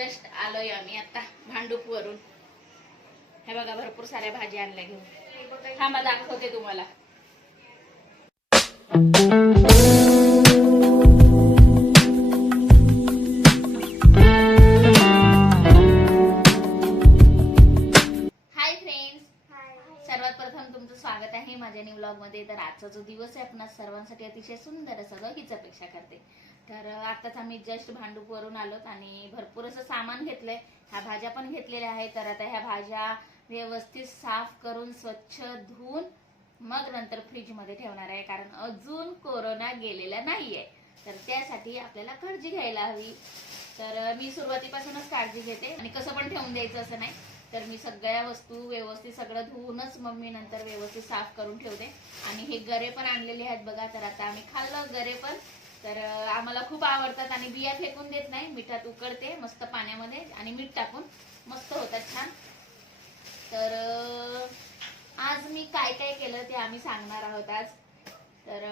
Just आलोय आम्ही आता भांडूप वरून हे बघा भरपूर साऱ्या भाज्या आणल्या घेऊन. हा मला दाखवते तुम्हाला. सर्वांसाठी अतिशय सुंदर असं हीच अपेक्षा करते. तर अं, आताच आम्ही जस्ट भांडूप वरून आलोत आणि भरपूर असं सामान घेतलंय. ह्या भाज्या पण घेतलेल्या आहेत. तर आता ह्या भाज्या व्यवस्थित साफ करून स्वच्छ धुवून मग नंतर फ्रीजमध्ये ठेवणार आहे. कारण अजून कोरोना गेलेला नाहीये. तर त्यासाठी आपल्याला काळजी घ्यायला हवी. तर मी सुरुवातीपासूनच काळजी घेते. आणि कसं पण ठेवून द्यायचं असं नाही. तर मी सगळ्या वस्तू व्यवस्थित सगळं धुवूनच मग मी नंतर व्यवस्थित साफ करून ठेवते. आणि हे गरे पण आणलेले आहेत बघा तर आता आम्ही खाल्लं गरे पण. तर आम्हाला खूप आवडतात आणि बिया फेकून देत नाही मिठात उकडते मस्त पाण्यामध्ये आणि मीठ टाकून मस्त होतात छान. तर आज मी काय काय केलं ते आम्ही सांगणार आहोत आज. तर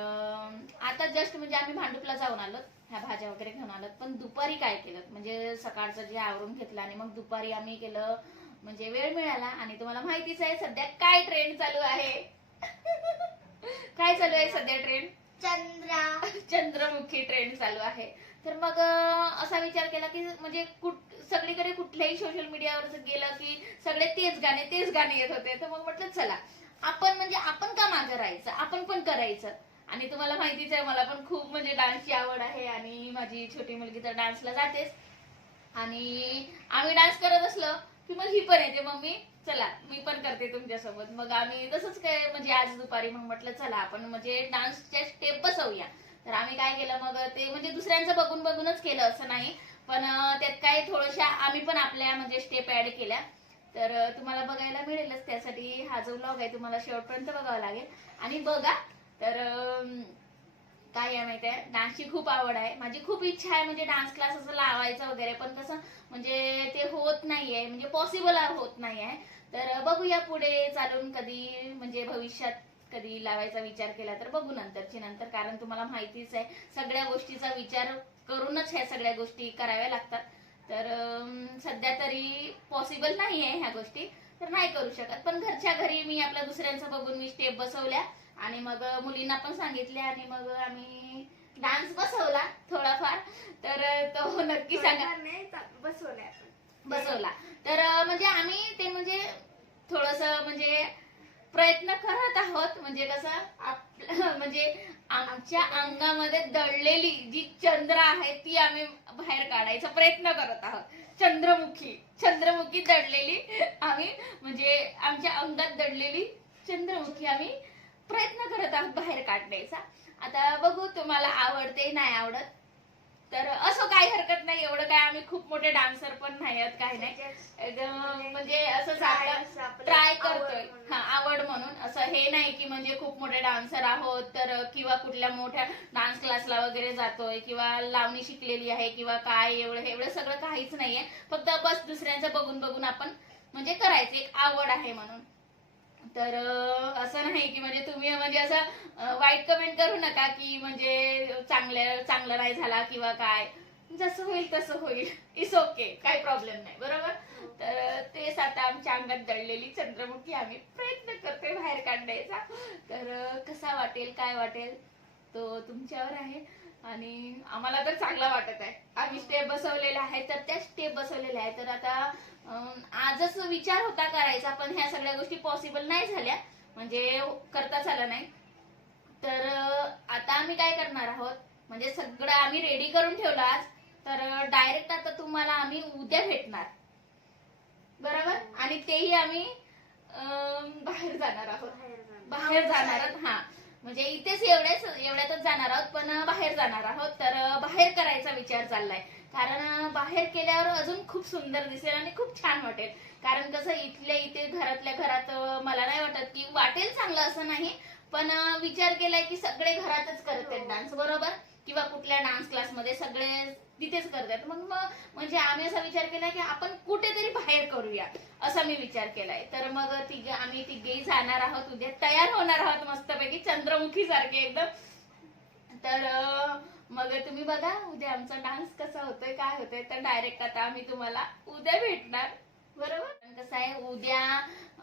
आता जस्ट म्हणजे आम्ही भांडुपला जाऊन आलो ह्या भाज्या वगैरे घेऊन आलो पण दुपारी काय केलं? म्हणजे सकाळचं जे आवरून घेतलं आणि मग दुपारी आम्ही केलं म्हणजे वेळ मिळाला आणि तुम्हाला माहितीच आहे सध्या काय ट्रेंड चालू आहे? काय चालू आहे सध्या ट्रेंड चंद्रा. चंद्रमुखी ट्रेंड चालू आहे. तर मग असा विचार केला की म्हणजे कुठ सगळीकडे कुठल्याही सोशल मीडियावर गेलं की सगळे तेच गाणे तेच गाणे येत होते. तर मग म्हटलं चला आपण म्हणजे आपण का मागं राहायचं? आपण पण करायचं. आणि तुम्हाला माहितीच आहे मला पण खूप म्हणजे डान्सची आवड आहे आणि माझी छोटी मुलगी तर डान्सला जातेच. आणि आम्ही डान्स करत असलो की मग ही पण येते मम्मी. चला मी पण करते तुमच्यासोबत. मग आम्ही तसंच काय म्हणजे आज दुपारी मग म्हटलं चला आपण म्हणजे डान्सच्या स्टेप बसवूया. तर आम्ही काय केलं मग ते म्हणजे दुसऱ्यांचं बघून बघूनच केलं असं नाही. पण त्यात काही थोड्याशा आम्ही पण आपल्या म्हणजे स्टेप ऍड केल्या. तर तुम्हाला बघायला मिळेलच त्यासाठी हा जो ब्लॉग आहे तुम्हाला शेवटपर्यंत बघावा लागेल. आणि बघा तर काय आहे माहिती आहे डान्सची खूप आवड आहे. माझी खूप इच्छा आहे म्हणजे डान्स क्लास असं लावायचं वगैरे पण कसं म्हणजे ते होत नाहीये म्हणजे पॉसिबल होत नाही आहे तर बघूया पुढे चालून कधी म्हणजे भविष्यात कधी लावायचा विचार केला तर बघू नंतरची नंतर कारण तुम्हाला माहितीच आहे सगळ्या गोष्टीचा विचार करूनच ह्या सगळ्या गोष्टी कराव्या लागतात. तर सध्या तरी पॉसिबल नाही आहे ह्या गोष्टी तर नाही करू शकत. पण घरच्या घरी मी आपल्या दुसऱ्यांचं बघून मी स्टेप बसवल्या. आणि मग मुलींना पण सांगितले आणि मग आम्ही डान्स बसवला थोडाफार. तर तो नक्की सांगा. बसवलंय आपण. बसवला. तर म्हणजे आम्ही ते म्हणजे थोडस म्हणजे प्रयत्न करत आहोत. म्हणजे कसं आपलं म्हणजे आमच्या अंगामध्ये दडलेली जी चंद्र आहे ती आम्ही बाहेर काढायचा प्रयत्न करत आहोत. चंद्रमुखी चंद्रमुखी दडलेली आम्ही म्हणजे आमच्या अंगात दडलेली चंद्रमुखी आम्ही प्रयत्न करत आहोत बाहेर काढण्याचा. आता बघू तुम्हाला आवडते नाही आवडत. तर असं काही हरकत नाही एवढं काय आम्ही खूप मोठे डान्सर पण नाही आहोत काही नाही. एकदम म्हणजे आपलं ट्राय करतोय. हा आवड म्हणून. असं हे नाही की म्हणजे खूप मोठे डान्सर आहोत तर किंवा कुठल्या मोठ्या डान्स क्लासला वगैरे जातोय किंवा लावणी शिकलेली आहे किंवा काय एवढं एवढं सगळं काहीच नाहीये. फक्त बस दुसऱ्यांचं बघून बघून आपण म्हणजे करायचं एक आवड आहे म्हणून. तर असं नाही की म्हणजे तुम्ही म्हणजे असं वाईट कमेंट करू नका की म्हणजे चांगल्या चांगला नाही झाला किंवा काय. जसं होईल तसं होईल. इट्स ओके काही प्रॉब्लेम नाही. बरोबर? तर तेच आता आमच्या अंगात दडलेली चंद्रमुखी आम्ही प्रयत्न करतोय बाहेर काढण्याचा. तर कसा वाटेल काय वाटेल तो तुमच्यावर आहे. आणि आम्हाला तर चांगला वाटत आहे. आम्ही स्टेप बसवलेला आहे. तर त्या स्टेप बसवलेल्या आहेत तर आता आजच विचार होता करायचा पण ह्या सगळ्या गोष्टी पॉसिबल नाही झाल्या. म्हणजे करताच आलं नाही. तर आता आम्ही काय करणार आहोत? म्हणजे सगळं आम्ही रेडी करून ठेवलं आज. तर डायरेक्ट आता तुम्हाला आम्ही उद्या भेटणार. बरोबर? आणि तेही आम्ही बाहेर जाणार आहोत. बाहेर जाणार. आहोत. हा. म्हणजे इथेच एवढ्याच एवढ्यातच जाणार आहोत पण बाहेर जाणार आहोत. तर बाहेर करायचा विचार चाललाय. कारण बाहेर केल्यावर अजून खूप सुंदर दिसेल आणि खूप छान वाटेल. कारण कसं इथल्या इथे घरातल्या घरात मला नाही वाटत की वाटेल चांगलं असं नाही. पण विचार केलाय की सगळे घरातच करत डान्स बरोबर? किंवा कुठल्या डान्स क्लासमध्ये सगळे तिथेच करतात. मग मग म्हणजे आम्ही असा विचार केला की आपण कुठेतरी बाहेर करूया असा मी विचार केलाय. तर मग तिघ आम्ही तिघेही जाणार आहोत उद्या तयार होणार आहोत मस्तपैकी चंद्रमुखी सारखे एकदम. तर मग तुम्ही बघा उद्या आमचा डान्स कसा होतोय काय होतोय तर डायरेक्ट आता आम्ही तुम्हाला उद्या भेटणार. बरोबर? कसं आहे उद्या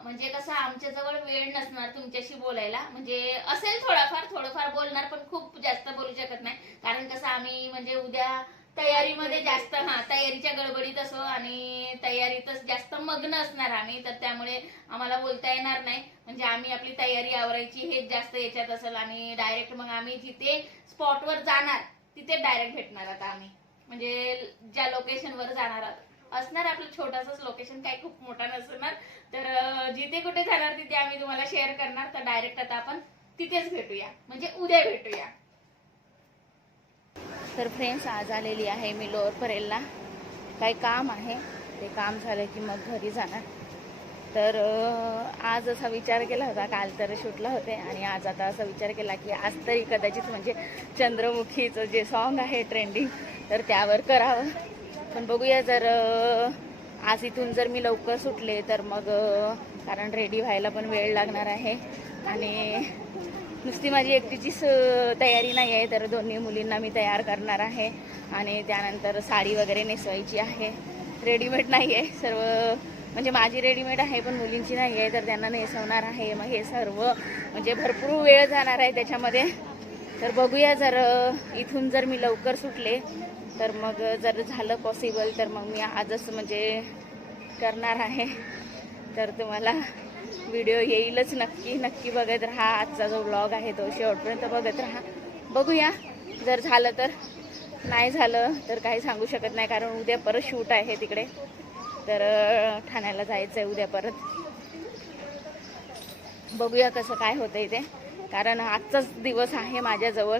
म्हणजे कसं आमच्या जवळ वेळ नसणार तुमच्याशी बोलायला. म्हणजे असेल थोडाफार थोडंफार बोलणार पण खूप जास्त बोलू शकत नाही. कारण कसं आम्ही म्हणजे उद्या तयारीमध्ये जास्त हा तयारीच्या गडबडीत असो आणि तयारीतच जास्त मग्न असणार आम्ही तर त्यामुळे आम्हाला बोलता येणार नाही. म्हणजे आम्ही आपली तयारी आवरायची हेच जास्त याच्यात असेल आणि डायरेक्ट मग आम्ही जिथे स्पॉटवर जाणार तिथे डायरेक्ट भेटणार आता आम्ही. म्हणजे ज्या लोकेशनवर जाणार आहोत. असणार आपलं छोटंसंच लोकेशन काही खूप मोठा नसणार. तर जिथे कुठे जाणार तिथे आम्ही तुम्हाला शेअर करणार. तर डायरेक्ट आता आपण तिथेच भेटूया. म्हणजे उद्या भेटूया. तर फ्रेंड्स आज आलेली आहे मी लोअर परेलला काही काम आहे. ते काम झालं की मग घरी जाणार. तर आज असा विचार केला होता काल तर शूटला होते आणि आज आता असा विचार केला की आज तरी कदाचित म्हणजे चंद्रमुखीचं जे सॉन्ग आहे ट्रेंडिंग तर त्यावर करावं. पण बघूया जर आज इथून जर मी लवकर सुटले तर मग कारण रेडी व्हायला पण वेळ लागणार आहे. आणि नुसती माझी एकटीचीच तयारी नाही आहे तर दोन्ही मुलींना मी तयार करणार आहे. आणि त्यानंतर साडी वगैरे नेसवायची आहे. रेडीमेड नाही आहे सर्व म्हणजे माझी रेडीमेड आहे पण मुलींची नाही आहे तर त्यांना नेसवणार आहे. मग हे सर्व म्हणजे भरपूर वेळ जाणार आहे त्याच्यामध्ये. तर बघूया जर इथून जर मी लवकर सुटले तर मग जर झालं पॉसिबल तर मग मी आजच म्हणजे करणार आहे. तर तुम्हाला व्हिडिओ येईलच नक्की. नक्की बघत राहा. आजचा जो ब्लॉग आहे तो शेवटपर्यंत बघत राहा. बघूया. जर झालं तर नाही झालं तर काही सांगू शकत नाही कारण उद्या परत शूट आहे तिकडे. तर ठाण्याला जायचं आहे उद्या परत. बघूया कसं काय होतं इथे कारण आजचाच दिवस आहे माझ्याजवळ.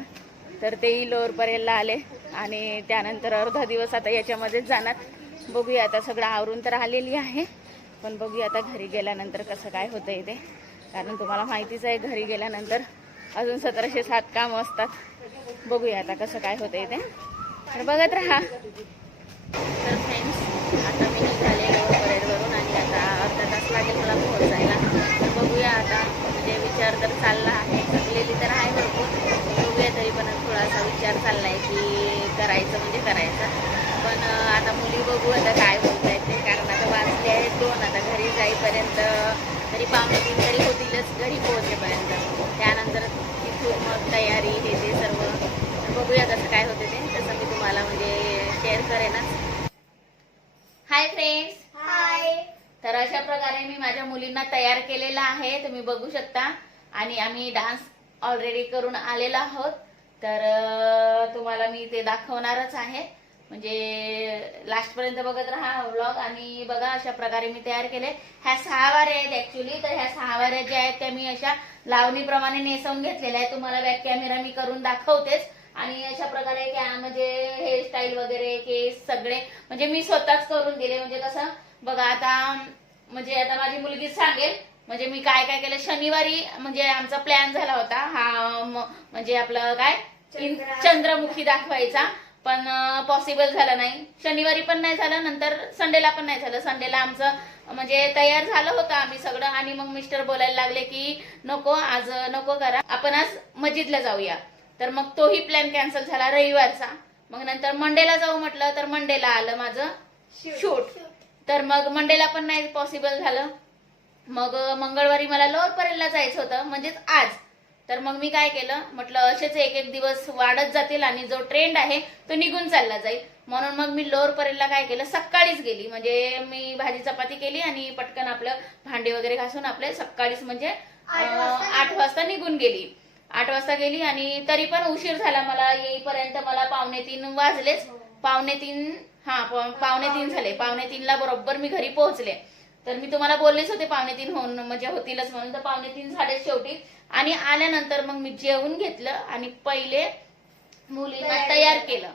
तर तेही लोअर परेलला आले आणि त्यानंतर अर्धा दिवस आता याच्यामध्येच जाणार. बघूया आता सगळं आवरून तर आलेली आहे. पण बघूया आता घरी गेल्यानंतर कसं काय होतं इथे कारण तुम्हाला माहितीच आहे घरी गेल्यानंतर अजून सतराशे सात कामं असतात. बघूया आता कसं काय होतं इथे तर बघत राहा. तर फ्रेंड्स आता मी निघाले लोअर परेडवरून आणि आता अर्धा तास लागेल मला पोहोचायला. तर बघूया आता. म्हणजे विचार तर चालला आहे. थकलेली तर आहे भरपूर. बघूया तरी पण थोडासा विचार चालला आहे की करायचं म्हणजे करायचं. पण आता मुली बघू आता काय बोलत आहेत ते. कारण आता वाचले आहेत दोन. आता घरी जाईपर्यंत तरी पावणे तीन तरी होतीलच. घरी पोहोचेपर्यंत. त्यानंतर तिथून मग तयारी हे ते सर्व. तर बघूया कसं काय होते ते. तसं मी तुम्हाला म्हणजे शेअर करेनच. हाय फ्रेंड्स तर अशा प्रकारे मी माझ्या मुलींना तयार केलेला आहे. तुम्ही बघू शकता. आणि आम्ही डान्स ऑलरेडी करून आलेला आहोत. तर तुम्हाला मी ते दाखवणारच आहे. म्हणजे लास्ट पर्यंत बघत राहा व्लॉग आणि बघा अशा प्रकारे मी तयार केले. ह्या सहा वाऱ्या आहेत ऍक्च्युली तर ह्या सहा वाऱ्या ज्या आहेत त्या मी अशा लावणीप्रमाणे नेसवून घेतलेल्या आहेत. तुम्हाला बॅक कॅमेरा मी करून दाखवतेच. आणि अशा प्रकारे म्हणजे हेअरस्टाईल वगैरे केस सगळे म्हणजे मी स्वतःच करून दिले. म्हणजे कसं बघा आता म्हणजे आता माझी मुलगी सांगेल म्हणजे मी काय काय केलं. शनिवारी म्हणजे आमचा प्लॅन झाला होता. हा म्हणजे आपलं काय? चंद्रमुखी दाखवायचा. पण पॉसिबल झालं नाही. शनिवारी पण नाही झालं नंतर संडेला पण नाही झालं. संडेला आमचं म्हणजे तयार झालं होतं आम्ही सगळं. आणि मग मिस्टर बोलायला लागले की नको आज नको करा. आपण आज मस्जिदला जाऊया. तर मग तोही प्लॅन कॅन्सल झाला रविवारचा. मग नंतर मंडेला जाऊ म्हटलं तर मंडेला आलं माझं शूट. तर मग मंडेला पण नाही पॉसिबल झालं. मग मंगळवारी मला लोअर परेलला जायचं होतं म्हणजेच आज. तर मग मी काय केलं म्हटलं असेच एक एक दिवस वाढत जातील आणि जो ट्रेंड आहे तो निघून चालला जाईल. म्हणून मग मी लोअर परेलला काय केलं सकाळीच गेली. म्हणजे मी भाजी चपाती केली आणि पटकन आपलं भांडे वगैरे घासून आपले सकाळीच म्हणजे आठ वाजता निघून गेली. आठ वाजता गेली आणि तरी पण उशीर झाला मला येईपर्यंत मला पावणे तीन वाजलेच. पावणे तीन हा पाव- पावणे तीन झाले. पावणे तीनला बरोबर मी घरी पोहोचले. तर मी तुम्हाला बोललेच होते पावणे तीन होऊन म्हणजे होतीलच म्हणून. तर पावणे तीन झाले शेवटी. आणि आल्यानंतर मग मी जेवून घेतलं आणि पहिले मुलींना तयार केलं.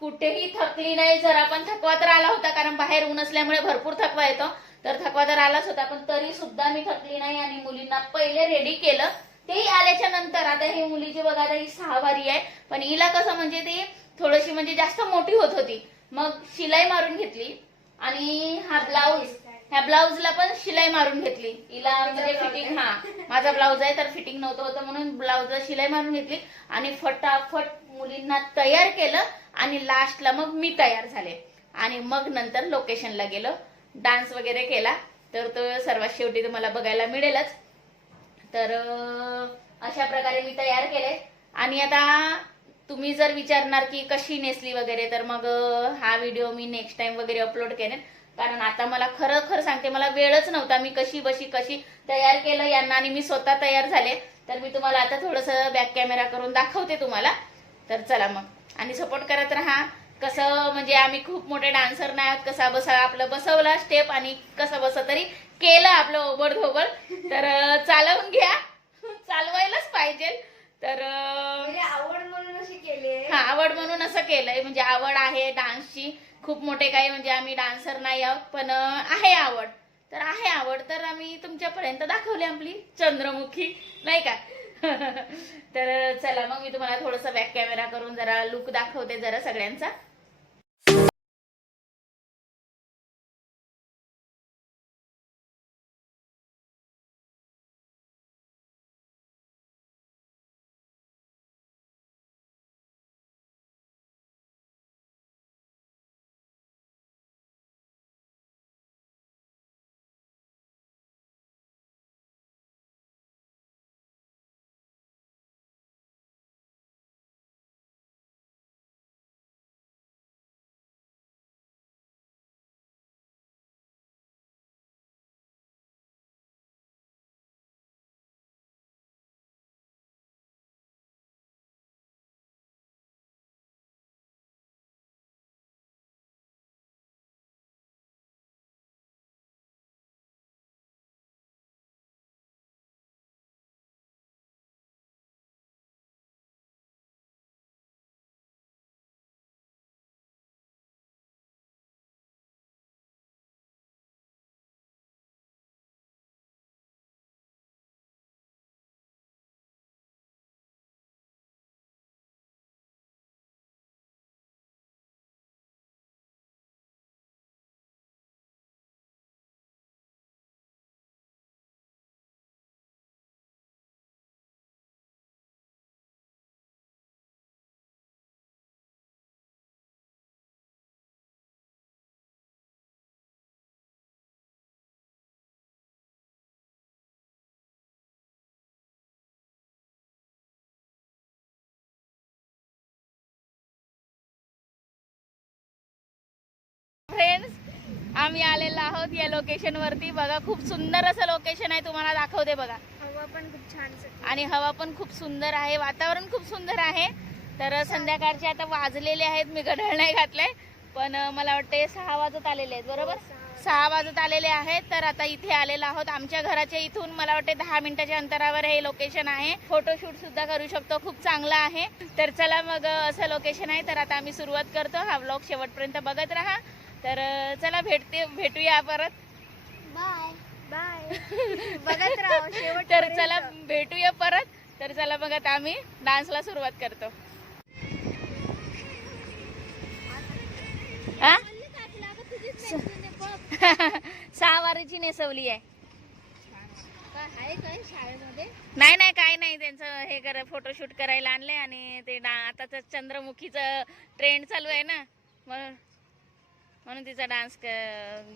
कुठेही थकली नाही जरा पण थकवा तर आला होता कारण बाहेर ऊन असल्यामुळे भरपूर थकवा येतो. तर थकवा तर आलाच होता पण तरी सुद्धा मी थकली नाही आणि मुलींना पहिले रेडी केलं. तेही आल्याच्यानंतर आता ही मुलीची बघा आता ही सहावारी आहे. पण हिला कसं म्हणजे ती थोडीशी म्हणजे जास्त मोठी होत होती. मग शिलाई मारून घेतली आणि हा ब्लाऊज ह्या ब्लाऊजला पण शिलाई मारून घेतली. हिला म्हणजे फिटिंग हा. माझा ब्लाऊज आहे तर फिटिंग नव्हतं होतं म्हणून ब्लाऊजला शिलाई मारून घेतली आणि फटाफट मुलींना तयार केलं आणि लास्टला मग मी तयार झाले. आणि मग नंतर लोकेशनला गेलो. डान्स वगैरे केला. तर तो सर्वात शेवटी तुम्हाला बघायला मिळेलच. तर अशा प्रकारे मी तयार केले. आणि आता तुम्ही जर विचारणार की कशी नेसली वगैरे तर मग हा व्हिडिओ मी नेक्स्ट टाइम वगैरे अपलोड करेन. कारण आता मला खरं खरं सांगते मला वेळच नव्हता मी कशी बशी कशी तयार केलं यांना आणि मी स्वतः तयार झाले. तर मी तुम्हाला आता थोडंसं बॅक कॅमेरा करून दाखवते तुम्हाला. तर चला मग. आणि सपोर्ट करत राहा. कसं म्हणजे आम्ही खूप मोठे डान्सर नाही आहोत कसा बसा आपलं बसवला स्टेप आणि कसं बस तरी केलं आपलं ओबड धोबड तर चालवून घ्या. चालवायलाच पाहिजे. तर म्हणजे आवड म्हणून अशी केली हा आवड म्हणून असं केलंय. म्हणजे आवड आहे डान्सची. खूप मोठे काही म्हणजे आम्ही डान्सर नाही आहोत पण आहे आवड. तर आहे आवड. तर आम्ही तुमच्यापर्यंत दाखवली आपली. चंद्रमुखी. नाही का? तर चला मग मी तुम्हाला थोडंसं बॅक कॅमेरा करून जरा लुक दाखवते जरा सगळ्यांचा. फ्रेंड्स आम्ही आलेलो आहोत या लोकेशन वरती. बघा खूप सुंदर असं लोकेशन आहे. तुम्हाला दाखवते बघा. हवा पण खूप छान. आणि हवा पण खूप सुंदर आहे. वातावरण खूप सुंदर आहे. तर संध्याकाळचे आता वाजलेले आहेत. मी घड्याळ नाही घातलंय. पण मला वाटते सहा वाजत आलेले आहेत. बरोबर? सहा वाजत. आलेले आहेत. तर आता इथे आलेलो आहोत. आमच्या घराच्या इथून मला वाटते दहा मिनिटाच्या अंतरावर हे लोकेशन आहे. फोटोशूट सुद्धा करू शकतो. खूप चांगला आहे. तर चला मग असं लोकेशन आहे. तर आता आम्ही सुरुवात करतो. हा ब्लॉग शेवटपर्यंत बघत राहा. तर चला भेटते भेटूया परत. बाय. बाय. बघत राहा शेवट तर चला भेटूया परत. तर चला मग आता आम्ही डान्सला सुरुवात करतो. आ? सहावारीची नेसवली आहे. आहे काय शाळेमध्ये? नाही नाही काय नाही. त्यांचं हे कर फोटोशूट करायला आणले आणि ते डा आता तर चंद्रमुखीचं ट्रेंड चालू आहे ना. म्हणून म्हणून तिचा डान्स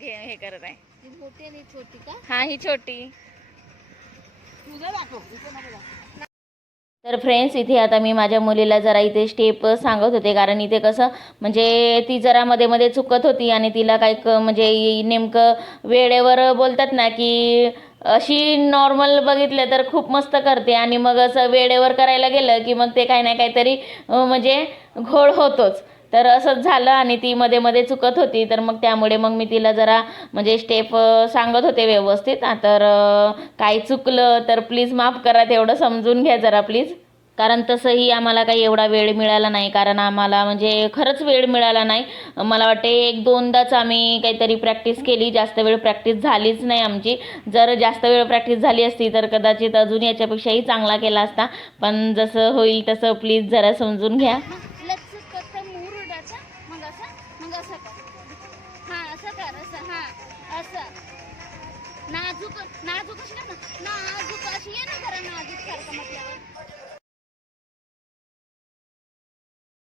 घे हे करत आहे. ती मोठी आणि छोटी का? हा ही छोटी. तर फ्रेंड्स इथे आता मी माझ्या मुलीला जरा इथे स्टेप सांगत होते कारण इथे कसं म्हणजे ती जरा मध्ये मध्ये चुकत होती आणि तिला काही क- म्हणजे नेमकं वेळेवर बोलतात ना की अशी नॉर्मल बघितलं तर खूप मस्त करते आणि मग असं वेळेवर करायला गेलं की मग ते काही ना काहीतरी म्हणजे घोळ होतोच. तर असंच झालं आणि ती मध्ये मध्ये चुकत होती. तर मग त्यामुळे मग मी तिला जरा म्हणजे स्टेप सांगत होते व्यवस्थित. तर काय काही चुकलं तर प्लीज माफ करा तेवढं समजून घ्या जरा प्लीज कारण तसंही आम्हाला काही एवढा वेळ मिळाला नाही. कारण आम्हाला म्हणजे खरंच वेळ मिळाला नाही. मला वाटते एक दोनदाच आम्ही काहीतरी प्रॅक्टिस केली. जास्त वेळ प्रॅक्टिस झालीच नाही आमची. जर जास्त वेळ प्रॅक्टिस झाली असती तर कदाचित अजून याच्यापेक्षाही चांगला केला असता. पण जसं होईल तसं प्लीज जरा समजून घ्या.